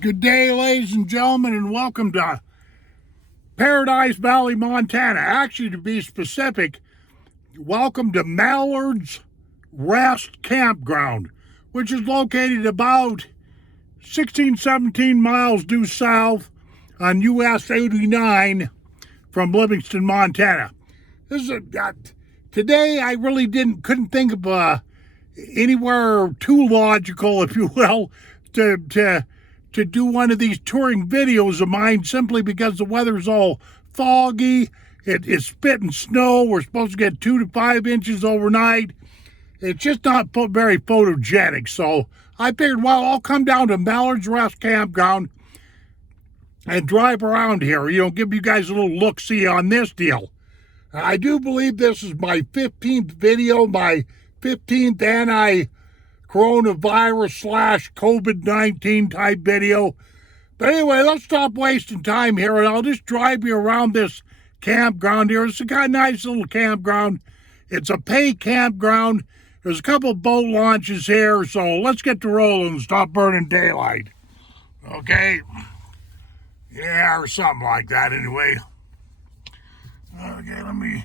Good day, ladies and gentlemen, and welcome to Paradise Valley, Montana. Actually, to be specific, welcome to Mallard's Rest Campground, which is located about 17 miles due south on US 89 from Livingston, Montana. Today I really couldn't think of anywhere too logical, if you will, to do one of these touring videos of mine, simply because the weather's all foggy. It's spitting snow. We're supposed to get 2 to 5 inches overnight. It's just not very photogenic. So I figured, well, I'll come down to Mallard's Rest Campground and drive around here, give you guys a little look-see on this deal. I do believe this is my 15th video, my 15th anti-coronavirus / COVID-19 type video. But anyway, let's stop wasting time here, and I'll just drive you around this campground here. It's a kind of nice little campground. It's a pay campground. There's a couple of boat launches here, so let's get to rolling and stop burning daylight. Okay? Yeah, or something like that anyway. Okay, let me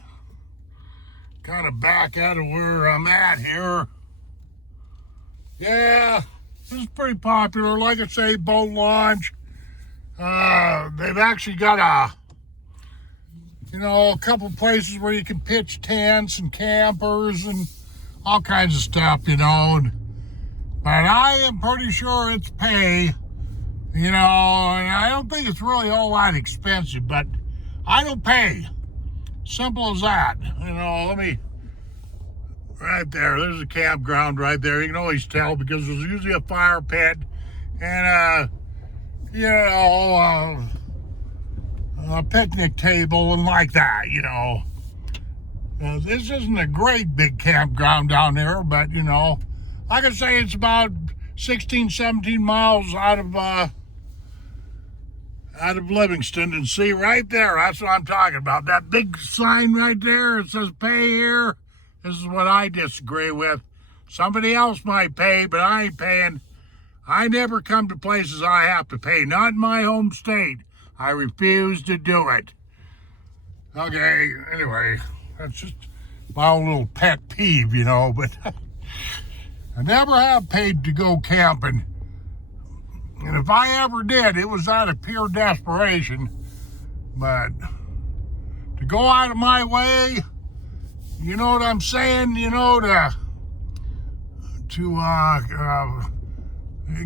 kind of back out of where I'm at here. Yeah, this is pretty popular. Like I say, boat launch. They've actually got a couple places where you can pitch tents and campers and all kinds of stuff, But I am pretty sure it's pay, and I don't think it's really all that expensive, but I don't pay. Simple as that. Let me... Right there's a campground right there. You can always tell because there's usually a fire pit and a picnic table and like that, This isn't a great big campground down there, but, like I say, it's about 17 miles out of Livingston. And see, right there, that's what I'm talking about. That big sign right there, it says pay here. This is what I disagree with. Somebody else might pay, but I ain't paying. I never come to places I have to pay. Not in my home state. I refuse to do it. Okay, anyway, that's just my own little pet peeve, but I never have paid to go camping. And if I ever did, it was out of pure desperation. But to go out of my way, you know what I'm saying?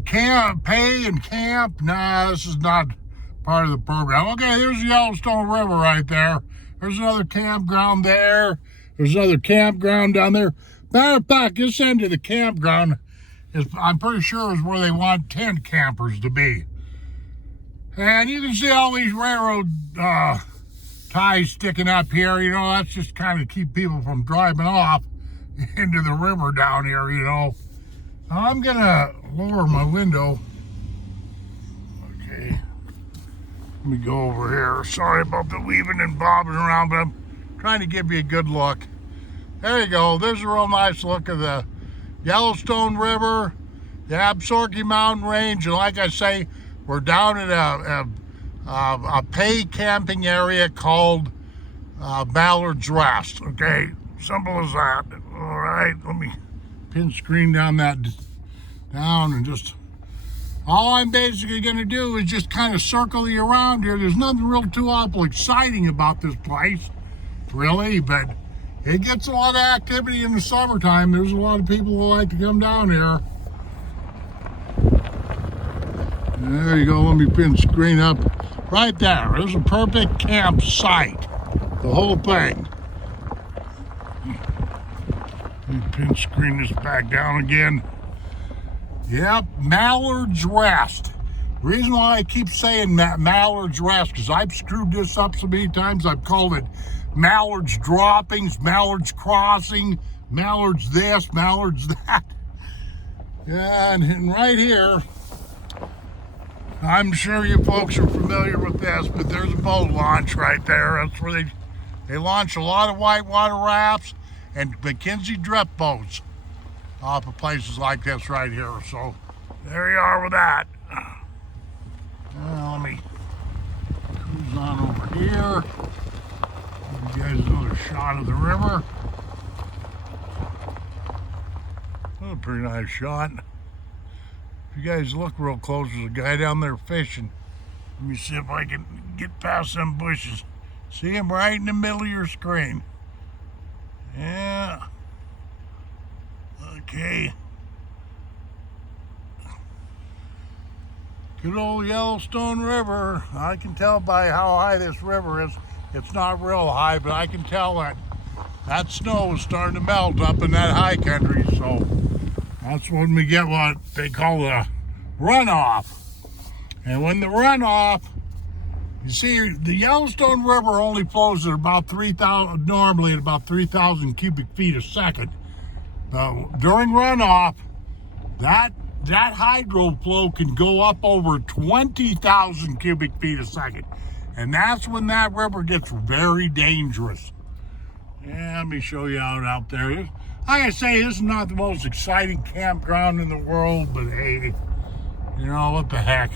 Camp, pay and camp. Nah, this is not part of the program. Okay, there's the Yellowstone River right there. There's another campground there. There's another campground down there. Matter of fact, this end of the campground I'm pretty sure is where they want tent campers to be. And you can see all these railroad ties sticking up here, that's just kind of keep people from driving off into the river down here, I'm gonna lower my window. Okay, let me go over here. Sorry about the weaving and bobbing around, but I'm trying to give you a good look. There you go. There's a real nice look of the Yellowstone River, the Absaroka Mountain Range, and like I say, we're down at a pay camping area called Mallard's Rest. Okay, simple as that. All right, let me pin screen down and just, all I'm basically going to do is just kind of circle you around here. There's nothing real too awful exciting about this place, really, but it gets a lot of activity in the summertime. There's a lot of people who like to come down here. There you go. Let me pin screen up. Right there. There's a perfect campsite. The whole thing. Let me pin screen this back down again. Yep, Mallard's Rest. The reason why I keep saying Mallard's Rest, because I've screwed this up so many times. I've called it Mallard's Droppings, Mallard's Crossing, Mallard's this, Mallard's that. Yeah, and right here, I'm sure you folks are familiar with this, but there's a boat launch right there. That's where they launch a lot of whitewater rafts and McKenzie drift boats off of places like this right here. So there you are with that. Let me cruise on over here. Give you guys another shot of the river. Oh, pretty nice shot. If you guys look real close, there's a guy down there fishing. Let me see if I can get past them bushes. See him right in the middle of your screen. Yeah. Okay. Good old Yellowstone River. I can tell by how high this river is. It's not real high, but I can tell that snow is starting to melt up in that high country. So that's when we get what they call the runoff. And when the runoff, you see, the Yellowstone River only flows at about 3,000, normally at about 3,000 cubic feet a second. During runoff, that hydro flow can go up over 20,000 cubic feet a second. And that's when that river gets very dangerous. Yeah, let me show you out there. Like I say, this is not the most exciting campground in the world, but hey, you know, what the heck.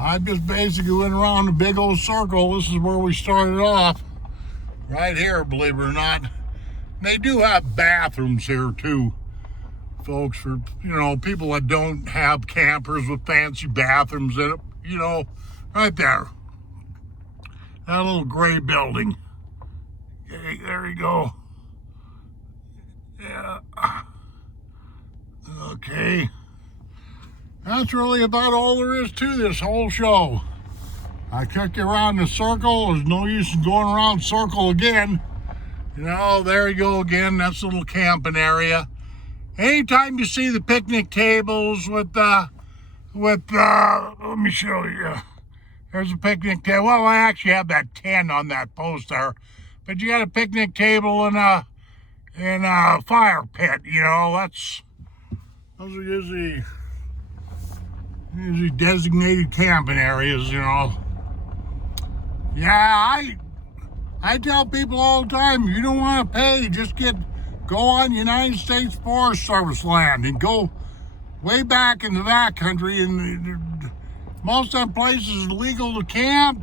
I just basically went around a big old circle. This is where we started off. Right here, believe it or not. They do have bathrooms here too, folks, for, you know, people that don't have campers with fancy bathrooms in it. You know, right there. That little gray building. Okay, there you go. Yeah. Okay. That's really about all there is to this whole show. I took you around the circle. There's no use in going around circle again. You know, there you go again. That's a little camping area. Anytime you see the picnic tables with let me show you. There's a picnic table. Well, I actually have that 10 on that post there. But you got a picnic table and a fire pit, you know. Those are usually designated camping areas, you know. Yeah, I tell people all the time, you don't want to pay, just go on United States Forest Service land and go way back into that country, and most of them places is legal to camp,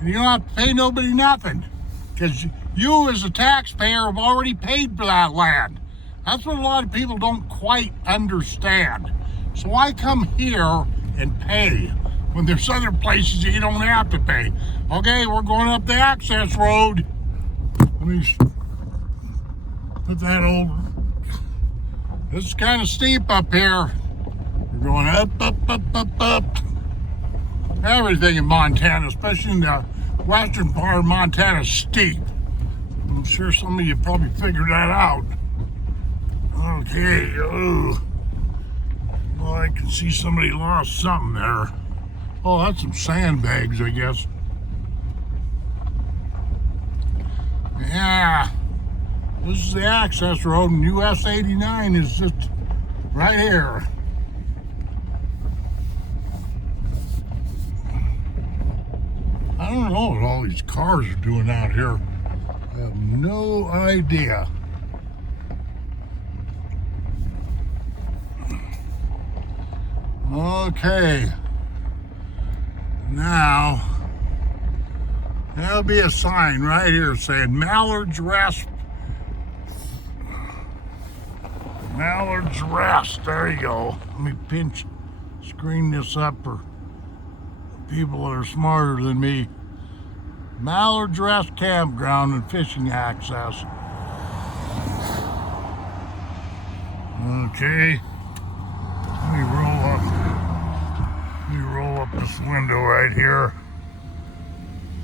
and you don't have to pay nobody nothing, because you as a taxpayer have already paid for that land. That's what a lot of people don't quite understand. So I come here and pay when there's other places that you don't have to pay. Okay, we're going up the access road. Let me put that over. This is kind of steep up here. We're going up. Everything in Montana, especially in the western part of Montana, is steep. I'm sure some of you probably figured that out. Okay, oh. Well, I can see somebody lost something there. Oh, that's some sandbags, I guess. Yeah, this is the access road, and US 89 is just right here. I don't know what all these cars are doing out here. I have no idea. Okay. Now, there'll be a sign right here saying Mallard's Rest. Mallard's Rest. There you go. Let me screen this up for people that are smarter than me. Mallard's Rest Campground and Fishing Access. Okay. Let me roll up this window right here.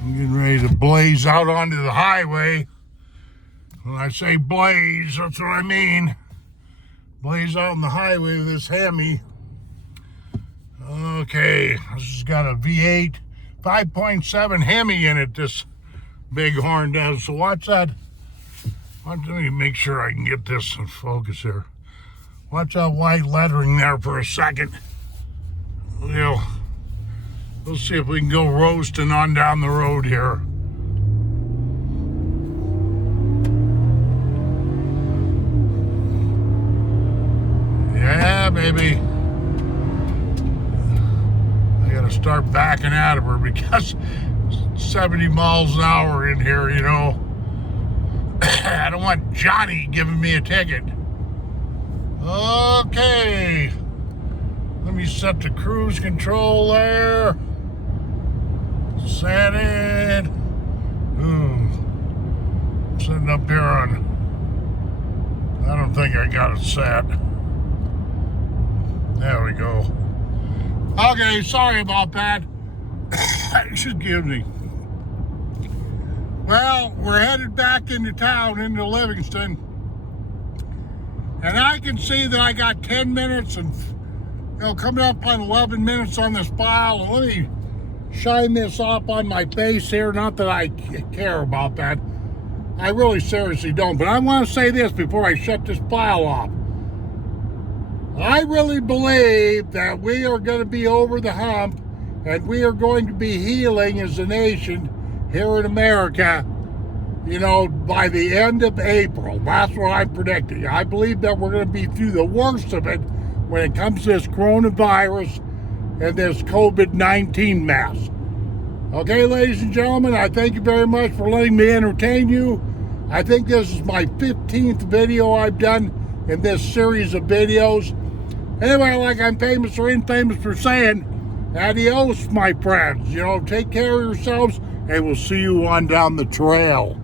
I'm getting ready to blaze out onto the highway. When I say blaze, that's what I mean. Blaze out on the highway with this Hemi. Okay, this has got a V8 5.7 Hemi in it, this Bighorn does. So watch that. Let me make sure I can get this in focus here. Watch that white lettering there for a second. We'll see if we can go roasting on down the road here. Yeah, baby. to start backing out of her because 70 miles an hour in here, you know. I don't want Johnny giving me a ticket. Okay. Let me set the cruise control there. Set it. I'm sitting up here on, I don't think I got it set. There we go. Okay, sorry about that. Excuse me. Well, we're headed back into town, into Livingston. And I can see that I got 10 minutes and, coming up on 11 minutes on this file. And let me shine this up on my face here. Not that I care about that. I really seriously don't. But I want to say this before I shut this file off. I really believe that we are going to be over the hump and we are going to be healing as a nation here in America, by the end of April. That's what I'm predicting. I believe that we're going to be through the worst of it when it comes to this coronavirus and this COVID-19 mess. Okay, ladies and gentlemen, I thank you very much for letting me entertain you. I think this is my 15th video I've done in this series of videos. Anyway, like I'm famous or infamous for saying, adios, my friends. Take care of yourselves, and we'll see you on down the trail.